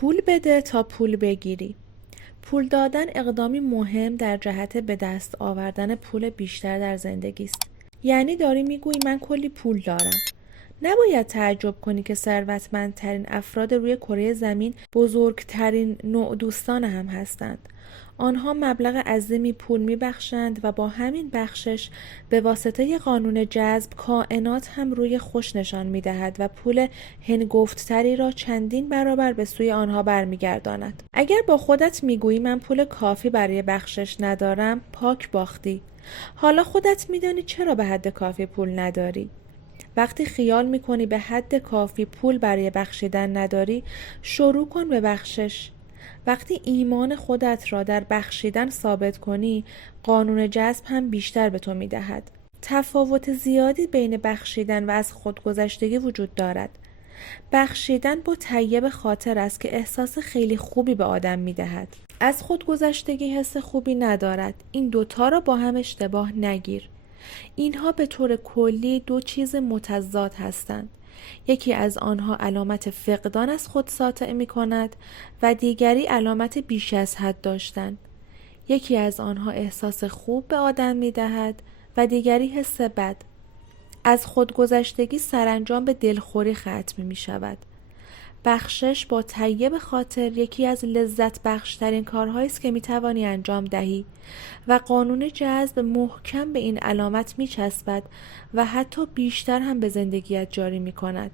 پول بده تا پول بگیری. پول دادن اقدامی مهم در جهت به دست آوردن پول بیشتر در زندگی است. یعنی داری میگویی من کلی پول دارم. نباید تعجب کنی که ثروتمندترین افراد روی کره زمین بزرگترین نوع دوستان هم هستند. آنها مبلغ عظیمی پول میبخشند و با همین بخشش به واسطه قانون جذب کائنات هم روی خوش نشان میدهد و پول هنگفتتری را چندین برابر به سوی آنها برمیگرداند. اگر با خودت میگویی من پول کافی برای بخشش ندارم، پاک باختی. حالا خودت میدانی چرا به حد کافی پول نداری. وقتی خیال میکنی به حد کافی پول برای بخشیدن نداری، شروع کن به بخشش. وقتی ایمان خودت را در بخشیدن ثابت کنی، قانون جذب هم بیشتر به تو میدهد. تفاوت زیادی بین بخشیدن و از خودگذشتگی وجود دارد. بخشیدن با طیب خاطر است که احساس خیلی خوبی به آدم میدهد. از خودگذشتگی حس خوبی ندارد. این دوتا را با هم اشتباه نگیر. اینها به طور کلی دو چیز متضاد هستند. یکی از آنها علامت فقدان از خود ساطع می کند و دیگری علامت بیش از حد داشتن. یکی از آنها احساس خوب به آدم می دهد و دیگری حس بد. از خودگذشتگی سرانجام به دلخوری ختم می شود. بخشش با طیب خاطر یکی از لذت بخشترین کارهایی است که میتوانی انجام دهی و قانون جذب محکم به این علامت میچسبد و حتی بیشتر هم به زندگیت جاری میکند.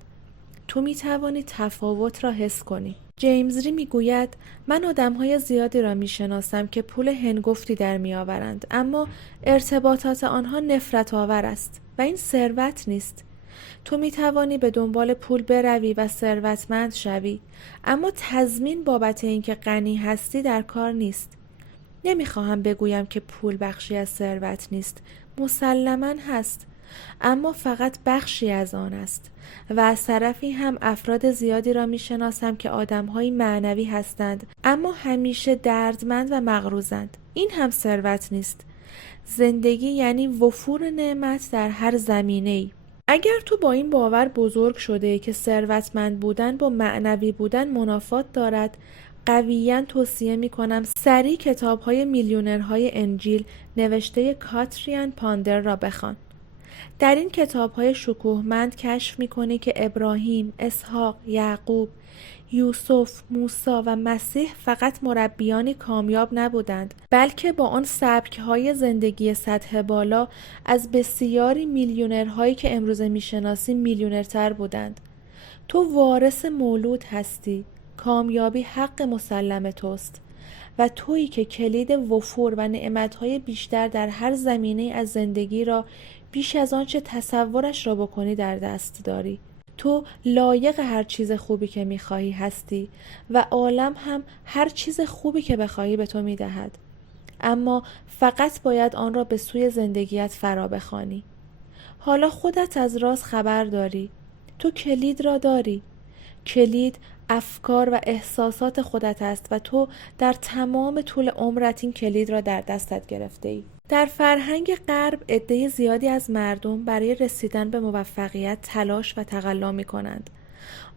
تو میتوانی تفاوت را حس کنی. جیمز ری میگوید من آدمهای زیادی را میشناسم که پول هنگفتی در میآورند، اما ارتباطات آنها نفرت آور است و این ثروت نیست. تو می توانی به دنبال پول بروی و ثروتمند شوی، اما تضمین بابت اینکه غنی هستی در کار نیست. نمیخواهم بگویم که پول بخشی از ثروت نیست، مسلماً هست، اما فقط بخشی از آن است و از طرفی هم افراد زیادی را میشناسم که آدم‌های معنوی هستند اما همیشه دردمند و مغروزند. این هم ثروت نیست. زندگی یعنی وفور نعمت در هر زمینه‌ای. اگر تو با این باور بزرگ شده که ثروتمند بودن با معنوی بودن منافات دارد، قویاً توصیه می‌کنم سریع کتاب‌های میلیونرهای انجیل نوشته کاترین پاندر را بخوان. در این کتاب‌های شکوهمند کشف می‌کنی که ابراهیم، اسحاق، یعقوب، یوسف، موسی و مسیح فقط مربیانی کامیاب نبودند، بلکه با آن سبک‌های زندگی سطح بالا از بسیاری میلیونرهایی که امروزه میشناسی میلیونرتر بودند. تو وارث مولود هستی. کامیابی حق مسلم توست و تویی که کلید وفور و نعمت‌های بیشتر در هر زمینه از زندگی را بیش از آنچه تصورش را بکنی در دست داری. تو لایق هر چیز خوبی که می‌خواهی هستی و عالم هم هر چیز خوبی که بخواهی به تو می‌دهد. اما فقط باید آن را به سوی زندگیت فرا بخوانی. حالا خودت از راز خبر داری. تو کلید را داری. کلید افکار و احساسات خودت است و تو در تمام طول عمرت این کلید را در دستت گرفته ای. در فرهنگ غرب عده زیادی از مردم برای رسیدن به موفقیت تلاش و تقلا می کنند.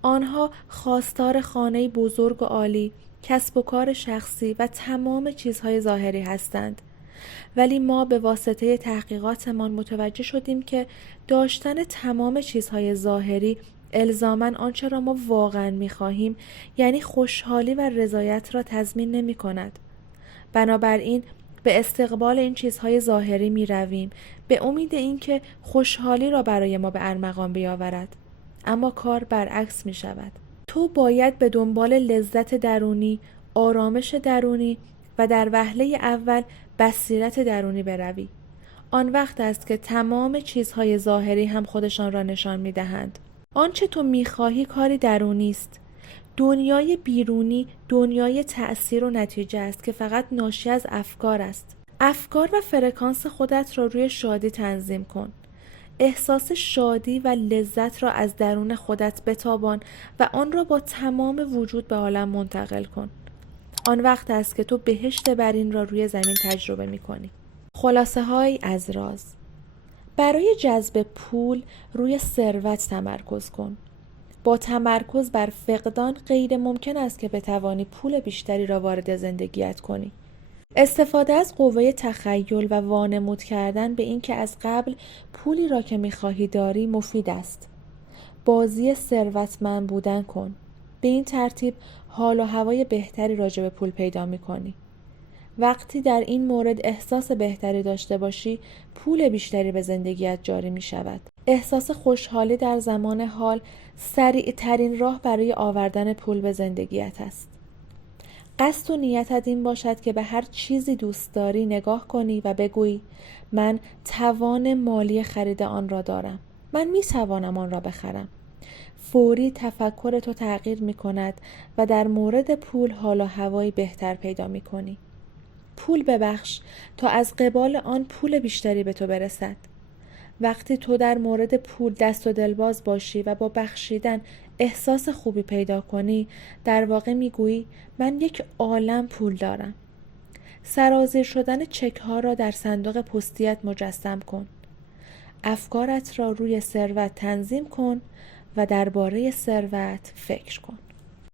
آنها خواستار خانه‌ای بزرگ و عالی، کسب و کار شخصی و تمام چیزهای ظاهری هستند. ولی ما به واسطه تحقیقاتمان متوجه شدیم که داشتن تمام چیزهای ظاهری الزاماً آنچه را ما واقعاً می‌خواهیم، یعنی خوشحالی و رضایت را تضمین نمی‌کند. بنابراین به استقبال این چیزهای ظاهری می‌رویم به امید اینکه خوشحالی را برای ما به ارمغان بیاورد. اما کار برعکس می‌شود. تو باید به دنبال لذت درونی، آرامش درونی و در وهله اول بصیرت درونی بروی. آن وقت است که تمام چیزهای ظاهری هم خودشان را نشان می‌دهند. آنچه تو می‌خواهی کاری درونی است. دنیای بیرونی دنیای تأثیر و نتیجه است که فقط ناشی از افکار است. افکار و فرکانس خودت را روی شادی تنظیم کن. احساس شادی و لذت را از درون خودت بتابان و آن را با تمام وجود به عالم منتقل کن. آن وقت است که تو بهشت برین را روی زمین تجربه می‌کنی. خلاصه های از راز: برای جذب پول روی ثروت تمرکز کن. با تمرکز بر فقدان غیر ممکن است که بتوانی پول بیشتری را وارد زندگیت کنی. استفاده از قوه تخیل و وانمود کردن به این که از قبل پولی را که می‌خواهی داری مفید است. بازی ثروتمند بودن کن. به این ترتیب حال و هوای بهتری راجع به پول پیدا می‌کنی. وقتی در این مورد احساس بهتری داشته باشی، پول بیشتری به زندگیت جاری می شود. احساس خوشحالی در زمان حال سریع ترین راه برای آوردن پول به زندگیت است. قصد و نیتت این باشد که به هر چیزی دوست داری نگاه کنی و بگویی من توان مالی خرید آن را دارم. من می توانم آن را بخرم. فوری تفکر تو تغییر می کند و در مورد پول حال و هوایی بهتر پیدا می کنی. پول ببخش تا از قبال آن پول بیشتری به تو برسد. وقتی تو در مورد پول دست و دلباز باشی و با بخشیدن احساس خوبی پیدا کنی، در واقع میگویی من یک عالم پول دارم. سرازیر شدن چک ها را در صندوق پستیت مجسم کن. افکارت را روی ثروت تنظیم کن و درباره ثروت فکر کن.